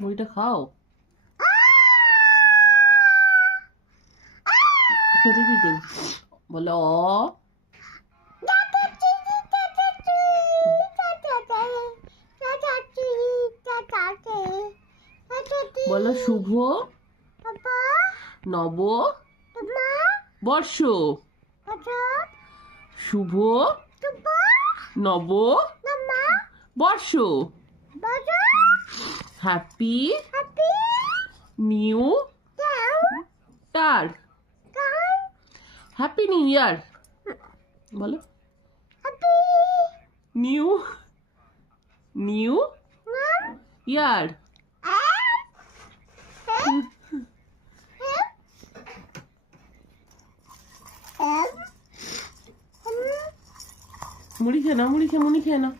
মুড়িটা খাও। বলো বলো শুভ নব বর্ষ। শুভ নব বর্ষ। Happy new year. Happy new year বলো। New new year. মুড়ি খেয়ে নাও, মুড়ি খেয়ে নাও।